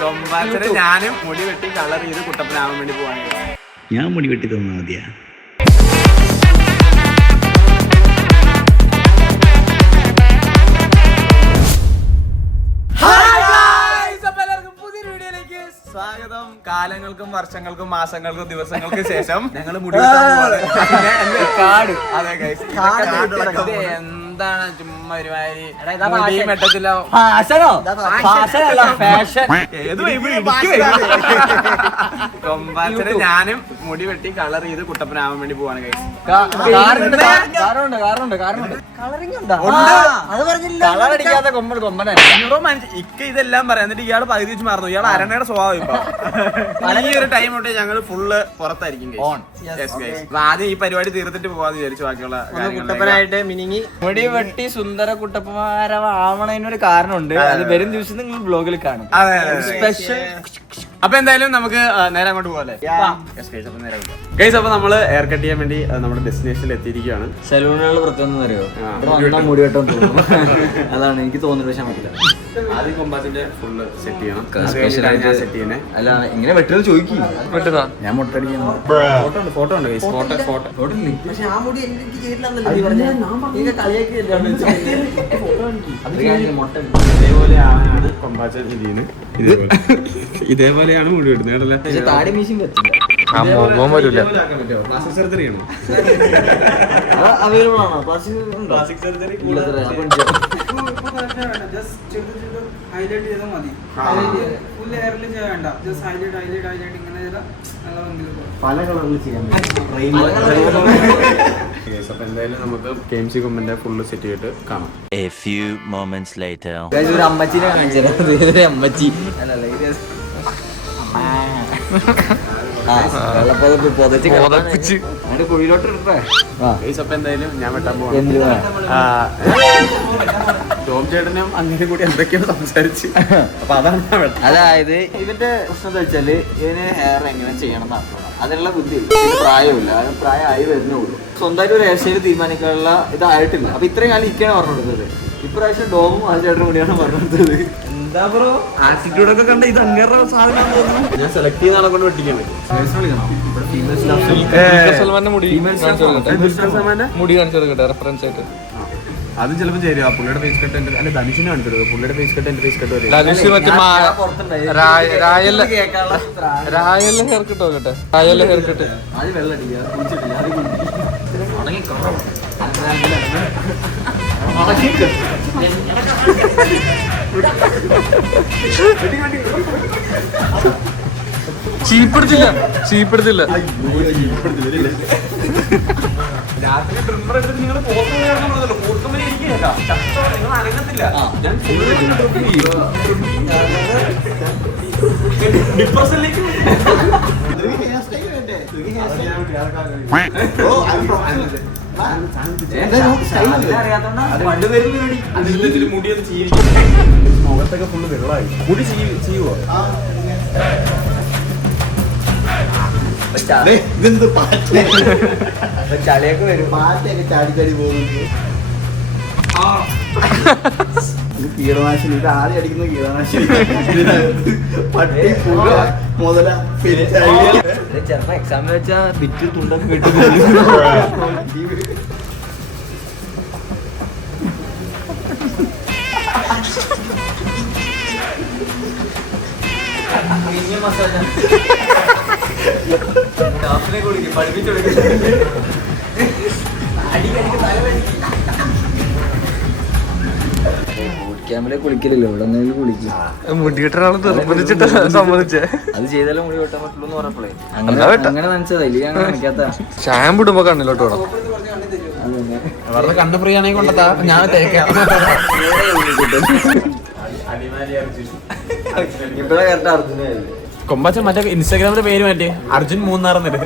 കൊമ്പാച്ചന് ഞാനും മുടി വെട്ടി കളർ ചെയ്ത് കുട്ടപ്പനാവാൻ വേണ്ടി പോവാണ്. ഞാൻ മുടി വെട്ടി തന്നാ മതിയാ? സ്വാഗതം. കാലങ്ങൾക്കും വർഷങ്ങൾക്കും മാസങ്ങൾക്കും ദിവസങ്ങൾക്ക് ശേഷം ഞങ്ങൾ മുടി വെട്ടാൻ കാട്. അതെ ഗൈസ്, എന്താണ് ചുമ്മാ ഒരുമാതിരി മുടിയും വെട്ടത്തില്ല. കൊമ്പാച്ചന് ഞാനും മുടി വെട്ടി കളർ ചെയ്ത് കുട്ടപ്പനാവാൻ വേണ്ടി പോവാണ് ഗൈസ്. ഇക്ക ഇതെല്ലാം പറയാം, എന്നിട്ട് ഇയാൾ പകുതി വെച്ച് മറന്നു. ഇയാൾ അരണയുടെ സ്വഭാവം ഇപ്പൊ. ഈ ഒരു ടൈം തൊട്ട് ഞങ്ങള് ഫുള്ള് പുറത്തായിരിക്കും. ആദ്യം ഈ പരിപാടി തീർത്തിട്ട് പോവാന്ന് വിചാരിച്ചു. ബാക്കിയുള്ള കുട്ടപ്പനായിട്ട് മിനിങ്ങി മുടി വെട്ടി സുന്ദര കുട്ടപ്പമാരവാവണതിനൊരു കാരണമുണ്ട്. അത് വരും ദിവസം നിങ്ങൾ ബ്ലോഗിൽ കാണും. സ്പെഷ്യൽ. അപ്പൊ എന്തായാലും നമുക്ക് നേരെ അങ്ങോട്ട് പോലെ ഗൈസ്. അപ്പൊ നമ്മള് ഹെയർ കട്ട് ചെയ്യാൻ വേണ്ടി നമ്മുടെ ഡെസ്റ്റിനേഷനിൽ എത്തിയിരിക്കുകയാണ്. സലൂണുകൾ പ്രത്യേകം അറിയോ, മുടി വെട്ടം തോന്നുന്നു. അതാണ് എനിക്ക് തോന്നുന്നത്. പക്ഷെ നമുക്കില്ല. ആദ്യം കൊമ്പാച്ചിന്റെ ഫുള്ള് സെറ്റ് ചെയ്യണം. സെറ്റ് ചെയ്യണേ. അല്ല ഇങ്ങനെ വെട്ടത് ചോദിക്കും. വെട്ടതാ ഞാൻ മുട്ടടിക്കുന്നു. ഫോട്ടോ ഉണ്ട് ഗൈസ്. ഫോട്ടോ ഇതേപോലെ ആവാനാണ് കൊമ്പാച്ചൻ ചെയ്യുന്നത്. ഇതേപോലെയാണ് മുടി വെട്ടുന്നത്. താടി മീശയും സർജറി ആണ്. അവൈലബിൾ ആണോ? പ്ലാസ്റ്റിക് സർജറി ഹൈലൈറ്റ് ചെയ്താൽ മതി. ഫുൾ എയറിൽ വേണ്ട. ജസ്റ്റ് ഹൈലൈറ്റ് ഇങ്ങനെ ചെയ്താൽ നല്ല ഭംഗിയിൽ പല കളറിൽ ചെയ്യാൻ അപ്പൊ എന്തായാലും നമുക്ക് KMC കൊമ്പന്റെ ഫുള്ള് സെറ്റ് ചെയ്തിട്ട് കാണാം. A few moments later. ഒരു അമ്മച്ചിനെ കാണിച്ചു. അമ്മച്ചി കുഴിയിലോട്ട് ഇട്ടേ. അപ്പൊ എന്തായാലും ഞാൻ വെട്ടാൻ പോവാം. ടോം ചേട്ടനും അങ്ങനെ കൂടി എന്തൊക്കെയോ സംസാരിച്ച്. അപ്പൊ അതാണ് ഞാൻ വെട്ടാൻ. അതായത് ഇതിന്റെ പ്രശ്നം എന്താ വെച്ചാല് ഇതിന് ഹെയർ എങ്ങനെ ചെയ്യണം എന്നാണ്. അതിനുള്ള ബുദ്ധിയില്ല, ഇതിന് പ്രായമില്ല. അത് പ്രായമായി വരുന്നേ ഉള്ളൂ. സ്വന്തമായിട്ട് ഒരു ഹെയർ സ്റ്റൈൽ തീരുമാനിക്കാനുള്ള ഇതായിട്ടില്ല. അപ്പൊ ഇത്രയും കാലം ഇക്കാണ് പറഞ്ഞു കൊടുത്തത്. ഇപ്രാവശ്യം ഡോമും ആ ചേട്ടനും കൂടിയാണ് പറഞ്ഞു കൊടുത്തത്. എന്താ ബ്രോ ആറ്റിറ്റ്യൂഡ് ഒക്കെ കണ്ട ഇത് അങ്ങനെ സാധനം ഞാൻ സെലക്ട് ചെയ്യുന്ന ആളെ കൊണ്ട് വെട്ടിക്കാൻ പറ്റും. മുടി കാണിച്ചു കൊടുക്കട്ടെ റെഫറൻസ് ആയിട്ട്. അത് ചിലപ്പോൾ ചേരും. പുള്ളിയുടെ ഫേസ് കട്ട് അല്ല ധനുഷിനെ കാണിച്ചത്. പുള്ളിയുടെ ഫേസ് കട്ട് എന്റെ ഫേസ് കട്ട് വരും. ധനുഷ് മറ്റേ രായല്ല ഹെയർ കട്ട് നോക്കട്ടെ. രായല്ല ഹെയർ കട്ട് അത് വെള്ളടിക്കുക കുടിച്ചിട്ടില്ല. ചീപ്പെടുത്തില്ല. രാത്രി ട്രിമ്മർ എടുത്തിട്ട് നിങ്ങൾ പോർക്കുമ്പോൾ ഇരിക്കുക. നിങ്ങൾ അനങ്ങത്തില്ല. ഡിപ്രഷനിലേക്ക് മുടിയൊന്ന് ചീരി. മുഖത്തൊക്കെ ഫുള്ള് വെള്ളമായി. മുടി ചെയ്യുവോ? ചളിയൊക്കെ വരും. പാറ്റയൊക്കെ ചാടി പോകുന്നു. കീടനാശിനി ഇത് ആദ്യം അടിക്കുന്ന കീടനാശിനി. പട്ടി മുതല ചിലപ്പോ എക്സാമിന് വെച്ചാ ബിറ്റ് തുണ്ടൊക്കെ കിട്ടും. മസാജ് കൊടുക്കും പഠിപ്പിച്ചു കൊടുക്കും. ക്യാമറ കുളിക്കലില്ലോ, ഇവിടെ കുളിക്കും. മുടി വെട്ടാണ് നിർബന്ധിച്ചിട്ട് സമ്മതിച്ചേ. അത് ചെയ്താലും മുടി വെട്ടാൻ പറ്റുള്ളൂ എന്ന് പറഞ്ഞപ്പോഴേ അങ്ങനെ നനച്ചതായില്ല. ഞാൻ കാണിക്കാത്ത ഷാമ്പു ഇടുമ്പോ കണ്ണിലോട്ട് വേണം. വെറുതെ കണ്ണ് ഫ്രീ ആണെങ്കിൽ കൊണ്ടത്താ ഞാൻ തേക്കാം. ഇപ്പഴേ കറക്റ്റ് അർജുനായിരുന്നു. കൊമ്പാച്ചൻ മറ്റേ ഇൻസ്റ്റാഗ്രാമിന്റെ പേര് മാറ്റി അർജുൻ മൂന്നാറന്നിട്ട്.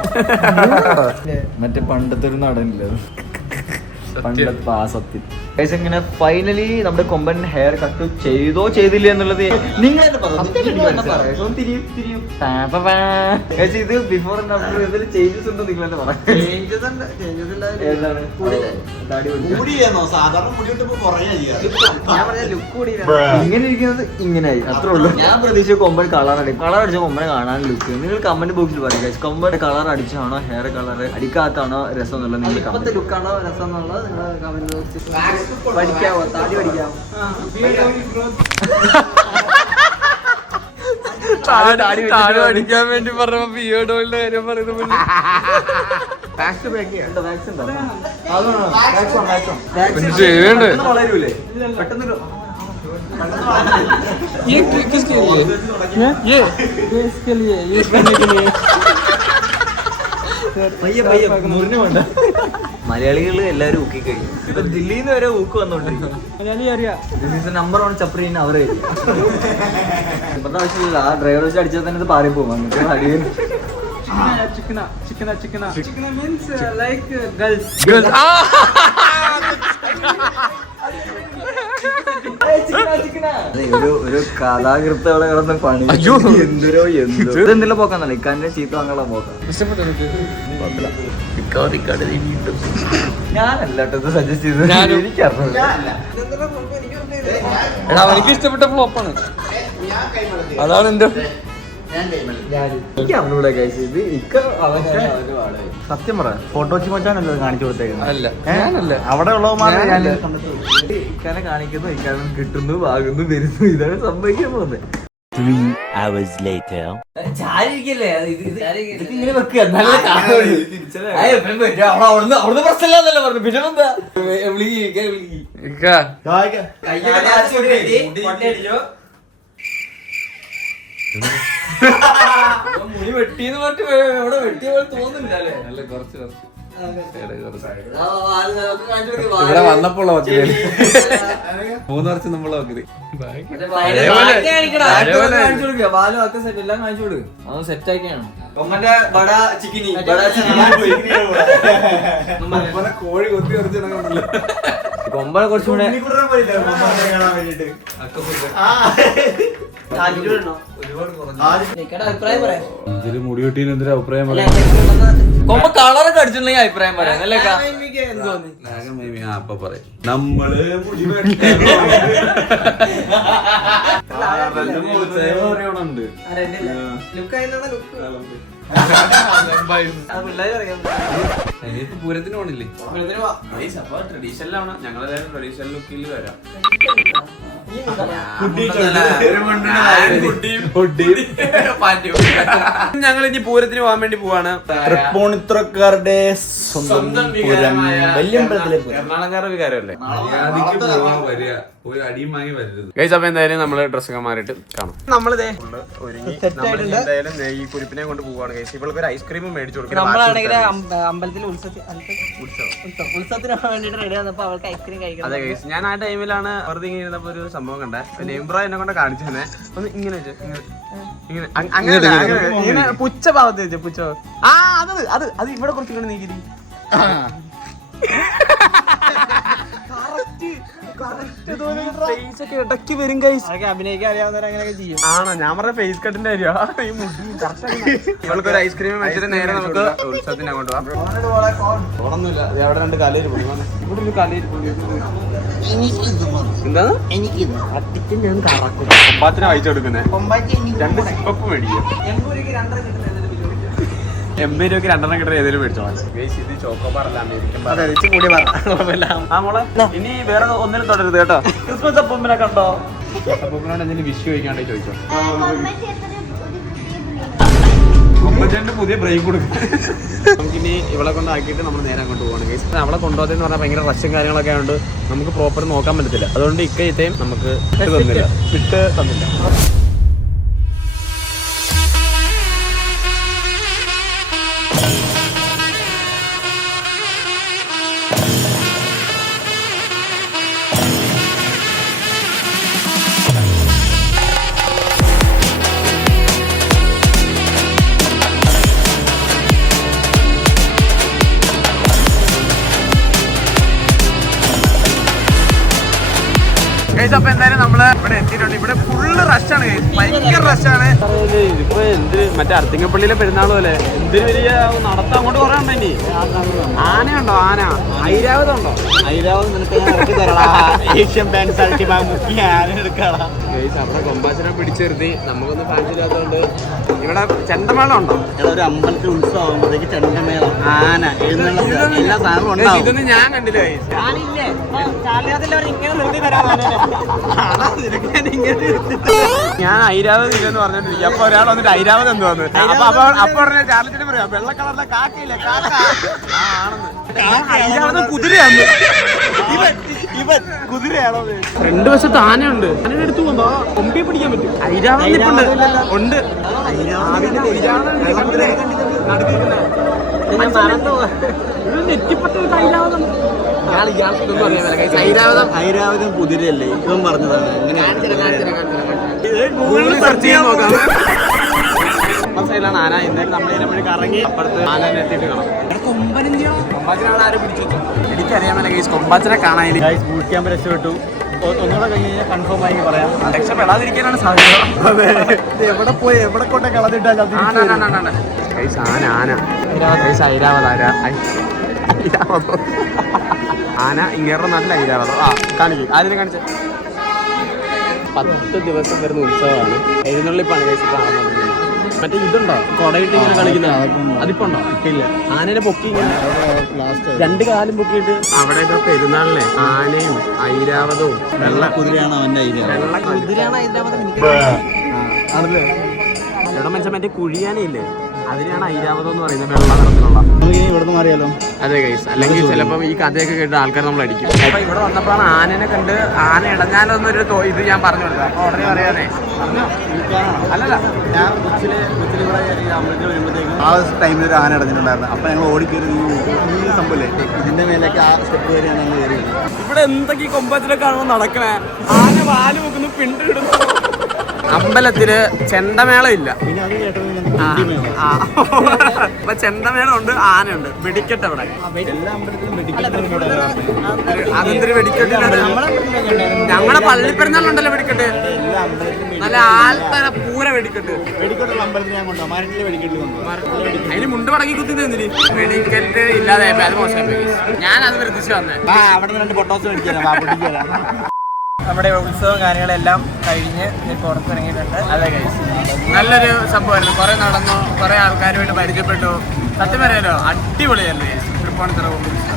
മറ്റേ പണ്ടത്തെ ഒരു നടനില്ല, പണ്ടത്തെ ആ സത്യം. ഇങ്ങനെ ഫൈനലി നമ്മുടെ കൊമ്പൻ ഹെയർ കട്ട് ചെയ്തോ ചെയ്തില്ല എന്നുള്ളത് നിങ്ങൾ ഇത് ബിഫോർ ആൻഡ് ആഫ്റ്റർ ഇതിൽ ചേഞ്ചസ് ഉണ്ടോ നിങ്ങൾ തന്നെ പറയാം. ഇങ്ങനെ ഇരിക്കുന്നത് ഇങ്ങനെയായി അത്രേ ഉള്ളൂ. ഞാൻ പ്രതീക്ഷിച്ച കൊമ്പൻ കളർ അടിച്ച കൊമ്പനെ കാണാൻ ലുക്ക്. നിങ്ങൾ കമന്റ് ബോക്സിൽ പറയുക കൊമ്പൻ കളർ അടിച്ചാണോ ഹെയർ കളർ അടിക്കാത്താണോ രസം എന്നുള്ളത് നിങ്ങൾ ഇപ്പോഴത്തെ ലുക്കാണോ രസം എന്നുള്ളത് നിങ്ങൾ കമന്റ് ബോക്സിൽ പഠിക്കാവോ താടി പഠിക്കാവോ. താടി പഠിക്കാൻ വേണ്ടി പറഞ്ഞപ്പോ ബിയേർഡ് ഓയിലിന്റെ കാര്യം പറയുന്നത് വളരൂലേ പെട്ടെന്ന് ये किसके लिए? ये इसके लिए यूज करने के लिए. മലയാളികൾ എല്ലാവരും ഊക്കി കഴിഞ്ഞു. ഇപ്പൊ ദില്ലിയിൽ നിന്ന് വരെ ഊക്ക് വന്നോണ്ടിരിക്കും. നമ്പർ 1 ചപ്രി അവരെ ഇപ്പത്തെ ആവശ്യമില്ല. ആ ഡ്രൈവർ വെച്ച് അടിച്ചാൽ തന്നെ ഇത് പാറി പോകും. അങ്ങനത്തെ അടിയും Chikna means like girls. ഒരു കഥാകൃത്തവിടെ കിടന്ന് പണി എന്തോ ഇതെന്തെല്ലാം പോക്കാന്നല്ല ഇക്കാന്റെ ചീത്ത വാങ്ങാനുള്ള പോക്കാം. ഞാനല്ല ഇത് സജസ്റ്റ് ചെയ്തത്. എനിക്ക് ഇഷ്ടപ്പെട്ട ഫ്ലോപ്പാണ്. അതാണ് എന്റെ സത്യം പറ ഫോട്ടോ വെച്ചാണല്ലോ കാണിച്ചു കൊടുത്തേക്കുന്നത്. അല്ല അവിടെ ഉള്ളവന്മാരെ ഇക്കാനെ കാണിക്കുന്നു ഇക്കാനെ കിട്ടുന്നു വാങ്ങുന്നു വരുന്നു. ഇതാണ് സംഭവിക്കാൻ പോകുന്നത്. 3 hours later. ഇങ്ങനെ വെക്കുക അവിടുന്ന് പ്രശ്നമില്ലാന്നല്ലോ പറഞ്ഞു. പിന്നെ എന്താ മുടി വെട്ടിന്ന് പറഞ്ഞിട്ട് ഇവിടെ വെട്ടിയ പോലെ തോന്നുന്നില്ല അല്ലേ? അല്ല കുറച്ച് ഇവിടെ വന്നപ്പോൾ 3 വർഷം നമ്മൾ നോക്കി സെറ്റ് ആക്കിയാണ് കോഴി കൊത്തി കുറച്ചിടങ്ങുണ്ടല്ലോ. കൊമ്പനെ കുറച്ചുകൂടെ മുടി വെട്ടീന് എന്തൊരു അഭിപ്രായം കൊമ്പ കളറൊക്കെ അടിച്ചിട്ടുണ്ടെങ്കിൽ അഭിപ്രായം പറയാം അല്ലേ? അപ്പൊ പറയാം നമ്മള് മുടി പൂരത്തിന് പോണില്ലേ? ട്രഡീഷണലാണ്. ഞങ്ങളെല്ലാരും ട്രഡീഷണൽ ലുക്കിൽ വരാം. ഞങ്ങൾ ഇനി പൂരത്തിന് പോകാൻ വേണ്ടി പോവാണ്. തൃപ്പൂണിത്തുറക്കാരുടെ സ്വന്തം പൂരം വെല്ലുമ്പലത്തിലെ എറണാകുളംകാരുടെ വികാരമല്ലേ? അപ്പൊ എന്തായാലും നമ്മള് ഡ്രസ്സൊക്കെ മാറിയിട്ട് കാണാം. നമ്മളിതേ ഒരുങ്ങി എന്തായാലും ഈ കുരിപ്പിനെ കൊണ്ട് പോവാണ്. ഗൈസ് ഇവൾക്ക് ഒരു ഐസ്ക്രീമും മേടിച്ചു കൊടുക്കും. അമ്പലത്തിൽ ഉത്സവത്തിന് വേണ്ടിട്ട് റെഡി വന്നപ്പോ അവൾക്ക് ഐസ്ക്രീം കഴിക്കണം. അതെ ഗൈസ് ഞാൻ ആ ടൈമിലാണ് വെറുതെ ഇങ്ങനെ ഇരുന്നപ്പോ ഒരു സംഭവം കണ്ടേ. നെയ്മ്പ്രോ എന്നെ കൊണ്ട് കാണിച്ചു തന്നെ ഒന്ന് ഇങ്ങനെ വെച്ചു ഇങ്ങനെ പുച്ച ഭാഗത്ത് വെച്ചു പുച്ച. ആ അത് ഇവിടെ കുറച്ച് ഇങ്ങനെ നീക്കി ഇടയ്ക്ക് വരും ഗൈസ്. അഭിനയിക്കാൻ അറിയാവുന്നവർ അങ്ങനെയൊക്കെ ചെയ്യും. ആണോ? ഞാൻ പറഞ്ഞ ഫേസ് കട്ടിന്റെ കാര്യം. ഇവൾക്ക് ഒരു ഐസ്ക്രീം വെച്ചിട്ട് നേരെ നമുക്ക് ഉത്സവത്തിന് അങ്ങോട്ട് പോകാം. ഓണൊന്നുമില്ല. അവിടെ 2 കലയിൽ പോയി. ഇവിടെ ഒരു കലയിൽ പോയി. എന്താ ഞാൻ കറക്കും. കൊമ്പാത്തിനെ വായിച്ചു കൊടുക്കുന്നേ. 2 സിപ്പപ്പ് മേടിക്കും. 80 രൂപയ്ക്ക് 2 കിട്ടുന്ന ഏതെങ്കിലും മേടിച്ചോളാം. ഇത് ചോക്കോബാർ അല്ല, അമേരിക്കൻ. ഇനി വേറെ ഒന്നിനും തുടരുത് കേട്ടോ. ക്രിസ്മസ് അപ്പൂപ്പനെ കണ്ടോ? അപ്പൂപ്പനോട് എന്തെങ്കിലും വിഷ് ചോദിക്കാണ്ടേ ചോദിച്ചോ. കൊമ്പച്ചേട്ടന് പുതിയ ബ്രേക്ക് കൊടുക്കും. നമുക്കിനി ഇവളെ കൊണ്ടാക്കിയിട്ട് നമ്മൾ നേരെ അങ്ങോട്ട് പോകണം. അവളെ കൊണ്ടുപോകുന്നതെന്ന് പറഞ്ഞാൽ ഭയങ്കര റഷും കാര്യങ്ങളൊക്കെ ആയതുകൊണ്ട് നമുക്ക് പ്രോപ്പർ നോക്കാൻ പറ്റത്തില്ല. അതുകൊണ്ട് ഇക്കയും നമുക്ക് വിട്ട് തന്നില്ല. അപ്പൊ എന്തായാലും നമ്മള് ഇവിടെ എത്തിയിട്ടുണ്ട്. ഇവിടെ ഫുള്ള് റഷാണ്, ഭയങ്കര റഷാണ്. ഇതിപ്പോ എന്ത് മറ്റേ അർത്തിങ്കപ്പള്ളിയിലെ പെരുന്നാൾ പോലെ എന്തിനു വലിയ നടത്താൻ അങ്ങോട്ട് കുറെ ഉണ്ടോ? ഇനി ആനയുണ്ടോ? ആന ഐരാവതം ഉണ്ടോ? ഐരാവത് നിനക്ക് ഞാൻ ഇറക്കി തരടാ. ഏഷ്യൻ ബാൻസ് അൾട്ടിമ മുക്കി ആന എടുക്കാടാ. അവിടെ കൊമ്പാച്ചനെ പിടിച്ചു നിർത്തി. നമുക്കൊന്നും കാണിച്ചില്ലാത്തതുകൊണ്ട് ഇവിടെ ചെണ്ടമേളം ഉണ്ടോ? ഒരു അമ്പലത്തിൽ ഉത്സവം ആകുമ്പോഴത്തേക്ക് ചെണ്ടമേളം, ആന, എഴുന്നള്ളത്ത് എല്ലാ സാധനവും ഉണ്ടാവും. ഇതൊന്നും ഞാൻ കണ്ടില്ല. ഞാൻ ഐരാവത് ഇല്ലെന്ന് പറഞ്ഞോണ്ടിരിക്കും. അപ്പൊ ഒരാൾ വന്നിട്ട് ഐരാവത് എന്ത് വന്നു. അപ്പൊ പറഞ്ഞ ചാർലിച്ചിട്ട് പറയാം വെള്ള കളറിലെ കാക്കയില്ല കാക്ക ഐരാവത് കുതിരയാണ്. ഇവൻ കുതിരയാണോ? 2 വശത്ത് ആനയുണ്ട്. ആനയുടെ അടുത്ത് പോകുമ്പോ കൊമ്പി പിടിക്കാൻ പറ്റും. ഐരാവത് ഉണ്ട്. ഐരാവതം കുതിരയല്ലേ? ഇവൻ പറഞ്ഞതാണ്. ഗൂഗിളിൽ സെർച്ച് ചെയ്യാൻ നോക്കാം. സൈഡിലാണ് ആന. എന്തായാലും നമ്മളിതിനെ വഴി കറങ്ങി അപ്പുറത്ത് ആനനെ എത്തിയിട്ട് കാണാം. കൊമ്പാച്ചനാണ് ആരും പിടിച്ചു. എനിക്കറിയാമല്ലോ ഗൈസ്, കൊമ്പാച്ചനെ കാണാൻ ബൂട്ട് ക്യാമ്പ് രക്ഷപ്പെട്ടു. ഒന്നുകൂടെ കഴിഞ്ഞ് കഴിഞ്ഞാൽ കൺഫേം ആയി പറയാം. രക്ഷപ്പെടാതിരിക്കാനാണ് സാധ്യത. എവിടെ പോയി എവിടെ കൊണ്ടേ കളഞ്ഞിട്ടാണ് ആന ഇങ്ങേറെ നാട്ടിൽ ഐരാവതം. കാണിക്കും അതിനെ കാണിച്ച 10 ദിവസം വരുന്ന ഉത്സവമാണ്. എഴുന്നള്ളിപ്പാണ് കേസ് കാണുന്നത്. മറ്റേ ഇതുണ്ടോ കൊടയിട്ട് ഇങ്ങനെ കളിക്കുന്ന? അതിപ്പോ ഉണ്ടോ? ഇല്ല. ആനയുടെ പൊക്കി ഇങ്ങനെ 2 കാലും പൊക്കിയിട്ട് അവിടെ പെരുന്നാളിനെ ആനയും ഐരാവതവും വെള്ള കുതിരയാണ് അവന്റെ ഇവിടെ മനുഷ്യൻ മറ്റേ കുഴിയാനയില്ലേ, അതിനാണ് ഐരാവതം എന്ന് പറയുന്നത്. വെള്ള നിറത്തിലുള്ള. ഇവിടുന്ന് മാറിയാലോ? അതെ ഗൈസ്, അല്ലെങ്കിൽ ചിലപ്പം ഈ കഥയൊക്കെ കേട്ട് ആൾക്കാർ നമ്മൾ അടിക്കും. അപ്പൊ ഇവിടെ വന്നപ്പോഴാണ് ആനനെ കണ്ട് ആന ഇടഞ്ഞാലൊന്നൊരു ഇത് ഞാൻ പറഞ്ഞു കൊടുത്തത്. അപ്പൊ ഉടനെ പറയാനേ അല്ലല്ല, ഞാൻ കൊച്ചിലെ അമ്പലത്തിൽ വരുമ്പോഴത്തേക്കും ആ ടൈമിൽ ഒരു ആന അടഞ്ഞിട്ടുണ്ടായിരുന്നു. അപ്പൊ ഞങ്ങൾ ഓടിക്കയറി ഈ സംഭവല്ലേ ഇതിന്റെ മേലേക്ക് ആ സ്റ്റെപ്പ് കയറിയാണ് ഞങ്ങൾ കയറിയത്. ഇവിടെ എന്തൊക്കെ ഈ കൊമ്പത്തിലൊക്കെ കാണുമ്പോൾ നടക്കണേ. ആന വാല് വെക്കുന്നു, പിണ്ടിടുന്നു. അമ്പലത്തില് ചെണ്ടമേളം ഇല്ല. പിന്നെ അത് കേട്ടത് അപ്പൊ ചെണ്ടമേളം ഉണ്ട്, ആനയുണ്ട്, വെടിക്കെട്ട് അവിടെ. എല്ലാ അമ്പലത്തിലും അതെന്തൊരു വെടിക്കെട്ട്? ഞങ്ങളുടെ പള്ളിപ്പെരുന്നാളുണ്ടല്ലോ വെടിക്കെട്ട്, നല്ല ആൾക്കാര പൂര വെടിക്കെട്ട്. വെടിക്കെട്ടുള്ള അമ്പലത്തിൽ ഞാൻ കൊണ്ടുപോകാം. മരത്തിലെ വെടിക്കെട്ട് കൊണ്ടുപോകാം. അതിന് മുണ്ട് മടക്കി കുത്തുന്നത് എന്തിന്? വെടിക്കെട്ട് ഇല്ലാതെ അത് മോശമായി. ഞാൻ അത് നിർദ്ദേശിച്ചു വന്നേ. അവിടെ നിന്ന് 2 പൊട്ടോസ് മേടിച്ചാൽ നമ്മുടെ ഉത്സവം കാര്യങ്ങളെല്ലാം കഴിഞ്ഞ് പുറത്തിറങ്ങിയിട്ടുണ്ട്. അതെ ഗൈസ്, നല്ലൊരു സംഭവമായിരുന്നു. കുറെ നടന്നു, കുറെ ആൾക്കാരുമായിട്ട് പരിചയപ്പെട്ടു. സത്യം പറയാലോ അടിപൊളിയായിരുന്നു ഗൈസ്.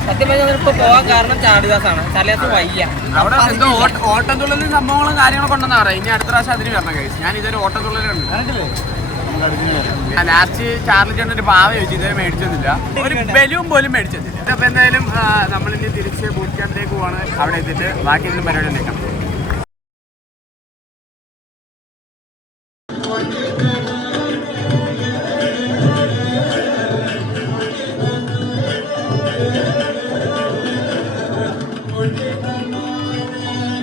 സത്യം പറഞ്ഞാൽ ഇപ്പൊ പോകാൻ കാരണം ചാടിദാസാണ്. ചാടിദാസ് വയ്യ. അവിടെ എന്തോ ഓട്ടംതുള്ളലും സംഭവങ്ങളും കാര്യങ്ങളൊക്കെ ഉണ്ടെന്നാ പറയാം. ഇനി അടുത്ത പ്രാവശ്യം അതിന് വരണം ഗൈസ്. ഞാൻ ഇതൊരു ഓട്ടംതുള്ളലുണ്ട്. ലാസ്റ്റ് ചാർലി ചേട്ടൻ ഒരു പാവ ചോദിച്ചു, ഇതുവരെ മേടിച്ചൊന്നുമില്ല. ഒരു ബലൂൺ പോലും മേടിച്ചെന്നില്ല. അപ്പൊ എന്തായാലും നമ്മളിനി തിരിച്ച് ബൂട്ട് ക്യാമ്പിലേക്ക് പോവാണ്. അവിടെ എത്തിയിട്ട് ബാക്കി എന്തെങ്കിലും പരിപാടി ഉണ്ടാക്കാം.